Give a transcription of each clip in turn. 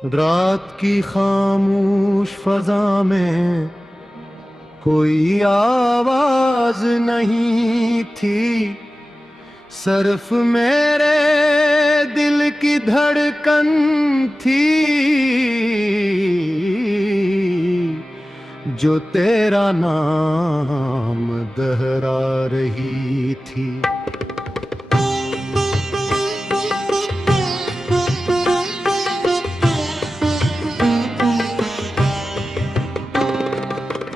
रात की खामोश फजा में कोई आवाज नहीं थी, सिर्फ मेरे दिल की धड़कन थी जो तेरा नाम दोहरा रही थी।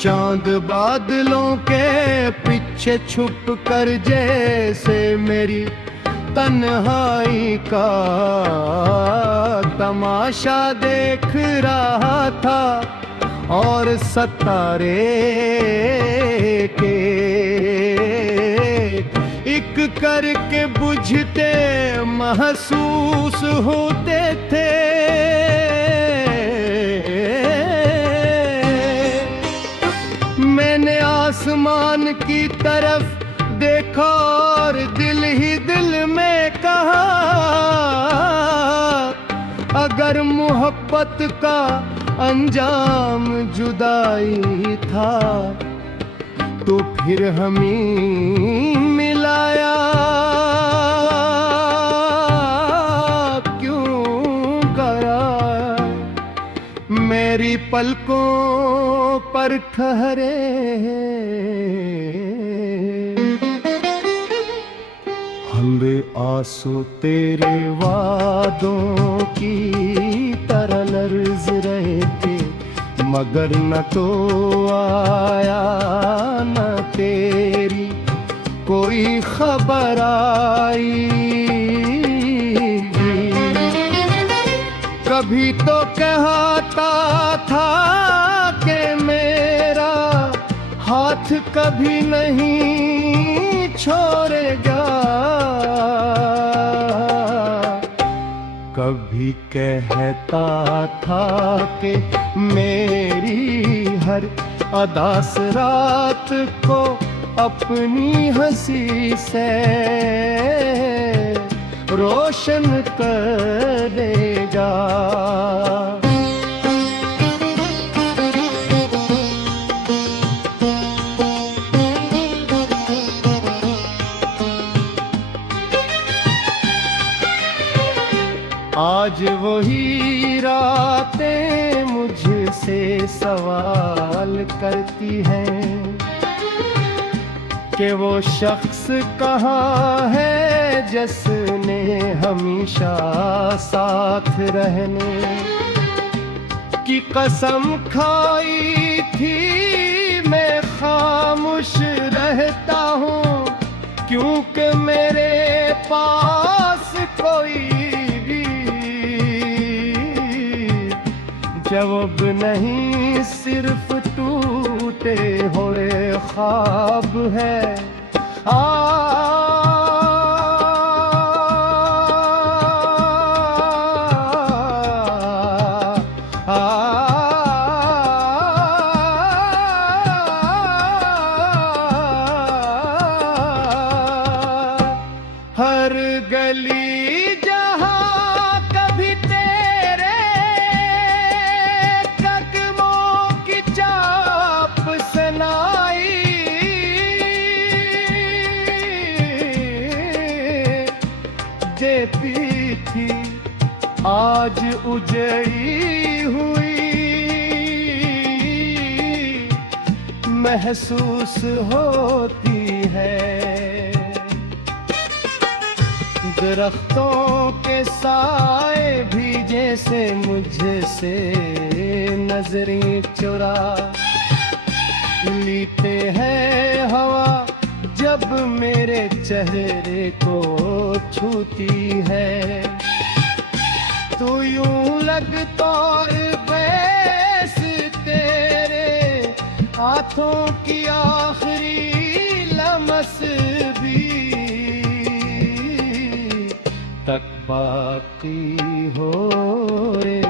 चांद बादलों के पीछे छुप कर जैसे मेरी तन्हाई का तमाशा देख रहा था, और सितारे के एक करके बुझते महसूस होते थे। मैंने आसमान की तरफ देखा और दिल ही दिल में कहा, अगर मोहब्बत का अंजाम जुदाई था तो फिर हमें मिलाया क्यों गया। मेरी पलकों पर ठहरे हमरे आंसू तेरे वादों की तरह लर्ज रहे थे, मगर न तो आया न तेरी कोई खबर आई। कभी तो कहता था कि मेरा हाथ कभी नहीं छोड़ेगा, कभी कहता था कि मेरी हर अदा से रात को अपनी हंसी से रोशन करेगा। आज वही रातें मुझसे सवाल करती हैं कि वो शख्स कहाँ है जिसने हमेशा साथ रहने की कसम खाई थी। मैं खामोश रहता हूँ क्योंकि मेरे पास कोई जवाब नहीं, सिर्फ टूटे हुए ख्वाब है। हर गली जहाँ कभी तेरे कदमों की चाप सुनाई, देती थी आज उजड़ी हुई महसूस होती है। दरख्तों के साए भी जैसे मुझसे नजरें चुरा लेते हैं, हवा जब मेरे चेहरे को छूती है तो यूं लगता बैस तेरे हाथों की आखिरी लम्स भी तक बाकी हो रे,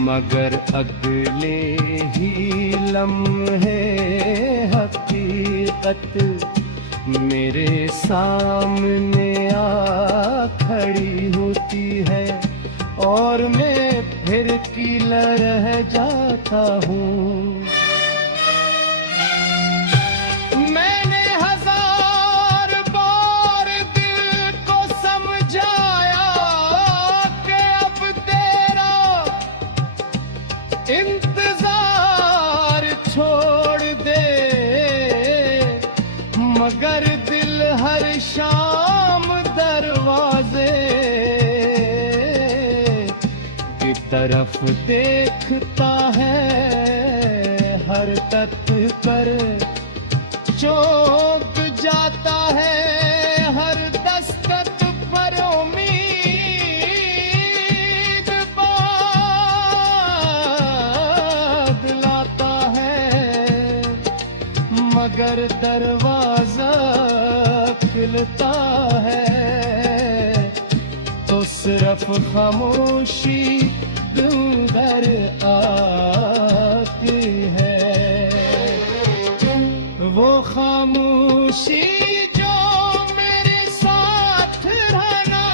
मगर अगले ही लम्हे हकीकत मेरे सामने आ खड़ी होती है और मैं फिर कीला रह जाता हूँ। मैंने हजार बार दिल को समझाया कि अब तेरा इंतजार छोड़ दे, मगर दिल हर शाम दरवाजे की तरफ देखता है, हर तत्व पर चौंक जाता है, हर दस्तक पर उम्मीद बांध लाता है, मगर दरवाजा खुलता है तो सिर्फ खामोशी दूर आती है। वो खामोशी जो मेरे साथ रहना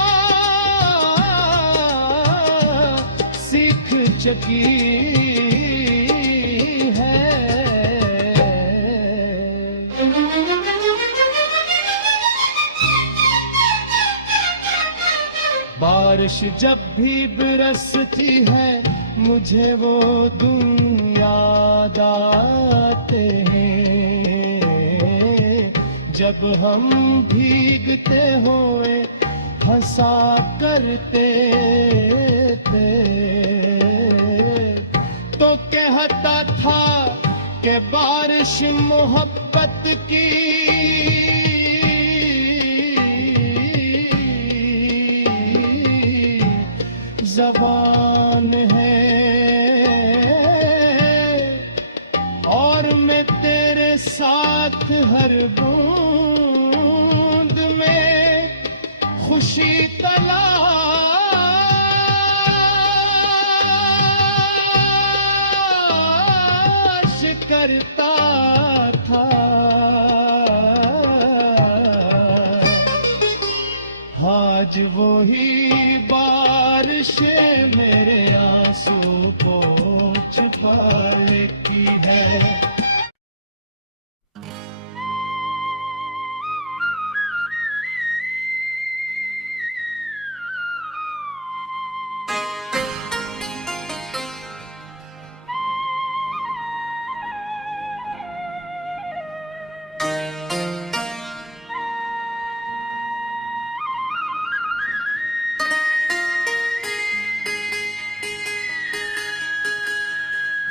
सीख चुकी है। बारिश जब भी बरसती है मुझे वो दिन याद आते हैं, जब हम भीगते हुए हंसा करते थे, तो कहता था कि बारिश मोहब्बत की ज़बान है, और मैं तेरे साथ हर बूंद में खुशी तलाश करता था। आज वही बारिशें मेरे आंसू को छुपा लेती है।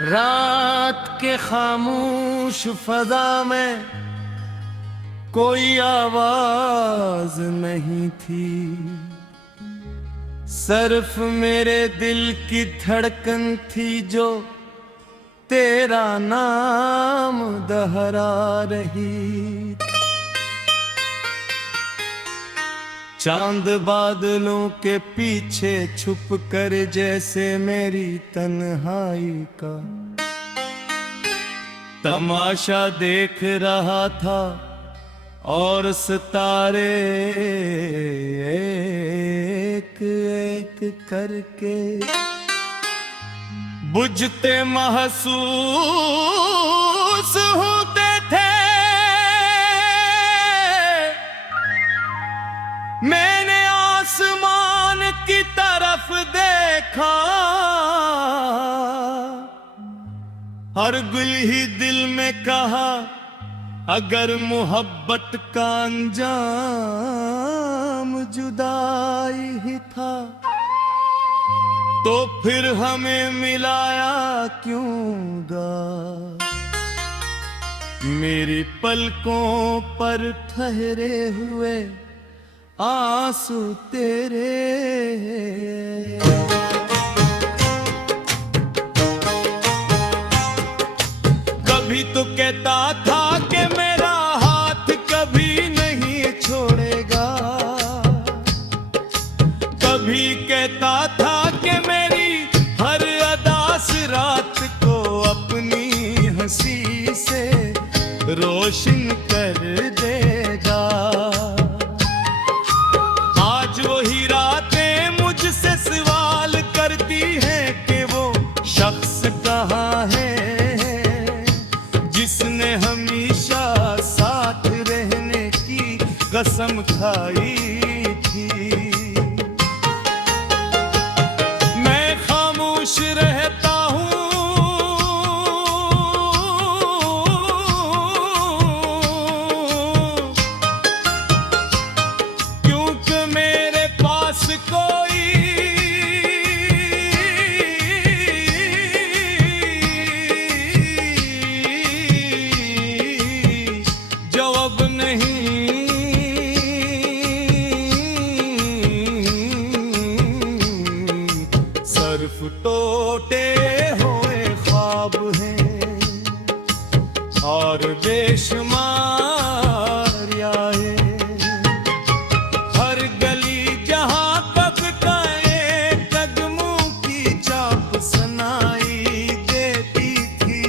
रात के खामोश फजा में कोई आवाज नहीं थी, सिर्फ मेरे दिल की धड़कन थी जो तेरा नाम दोहरा रही। चांद बादलों के पीछे छुप कर जैसे मेरी तन्हाई का तमाशा देख रहा था, और सितारे एक एक करके बुझते महसूस होते थे। मैंने आसमान की तरफ देखा, हर गुल ही दिल में कहा अगर मोहब्बत का अंजाम जुदाई ही था तो फिर हमें मिलाया क्यों गा। मेरी पलकों पर ठहरे हुए आंसू तेरे, कभी तो कहता था कि मेरा हाथ कभी नहीं छोड़ेगा, कभी कहता था कि मेरी हर अदास रात को अपनी हंसी से रोशन कर देगा। आज वही रातें मुझसे सवाल उसने हमेशा साथ रहने की कसम खाई थी। मैं खामोश रहता हूँ क्योंकि मेरे पास कोई जवाब नहीं। सर्फ टूटे हुए ख्वाब हैं और बेशुमार यादें, हर गली जहां कब गए कदमों की चाप सुनाई देती थी।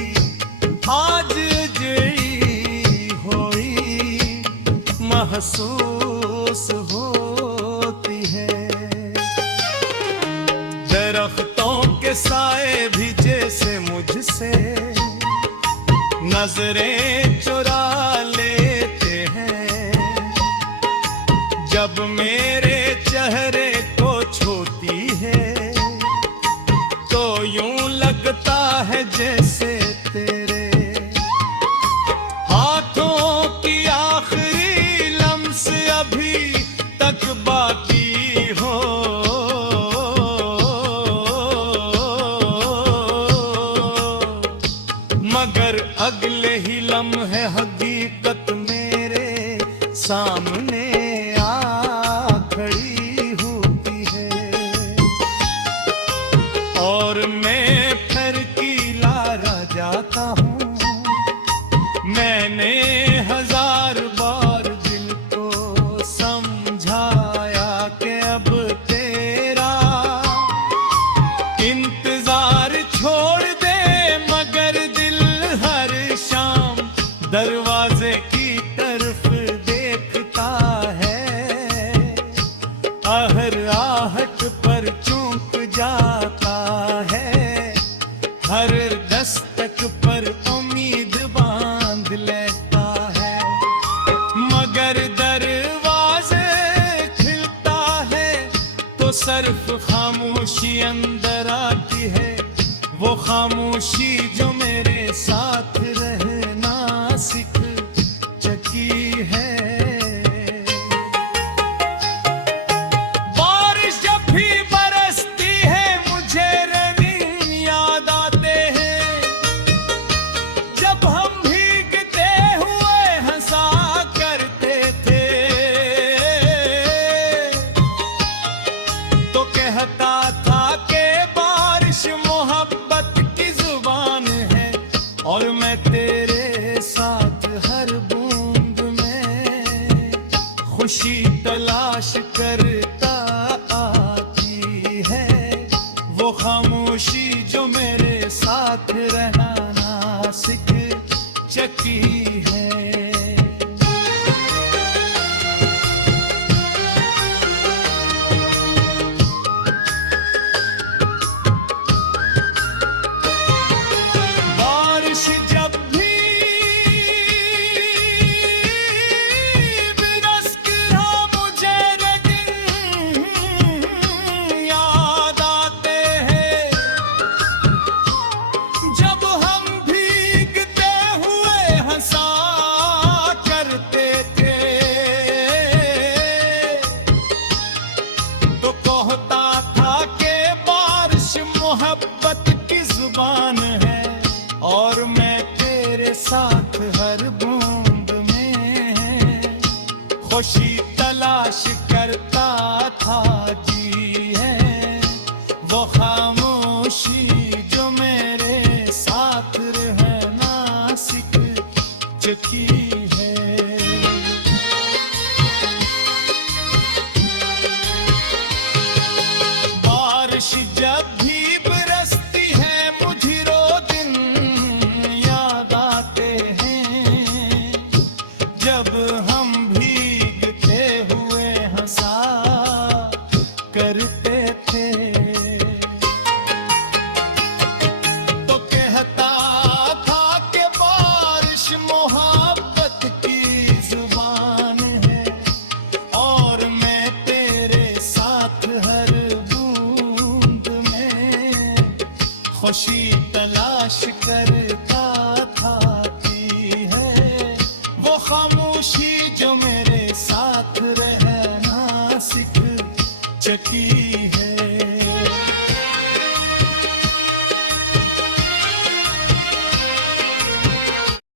आज जई हुई महसूस होती है। दरख्तों के साए भी जैसे मुझसे नजरें चुरा लेते हैं। जब मेरे चेहरे को छूती है तो यूं लगता है जैसे तेरे हाथों की आखिरी लम्स अभी तक बाकी हो। मगर अगले ही लम्हे हकीकत मेरे सामने आ खड़ी होती है और मैं फिर किलारा जाता हूँ। मैंने हजार बार दिल को समझाया कि अब तेरा इंतजार छोड़ दे, मगर दिल हर शाम दरवाजे की तरफ देखता है। हर आहट पर चूक जाता है, हर दस्तक पर उम्मीद बांध लेता है। मगर दरवाजे खिलता है तो सिर्फ खामोशी अंदर आती है। वो खामोशी जो मेरे साथ रहना सीख चुकी है। बारिश जब भी बरसती है मुझे रंगीन याद आते हैं। जब हम भीगते हुए हंसा करते थे तो कहता था कि बारिश मोहब्बत की जुबान है और मैं तेरे साथ हर बूंद में खुशी तलाश करता आती है। वो खामोशी जो मेरे साथ रहना सीख चुकी है। बारिश जब भी बरस कर मुझे रंगीन याद आते हैं। जब हम भीगते हुए हंसा करते थे तो कहता था कि बारिश मोहब्बत की जुबान है और मैं तेरे साथ हर बूंद में खुशी तलाश करता था। जी है वो खामोशी जो मेरे साथ रहना सीख चुकी है। बारिश जब भी बरसती है मुझे रो दिन याद आते हैं। जब हम भीगते हुए हंसा करते थे तो कहता था कि बारिश खामोशी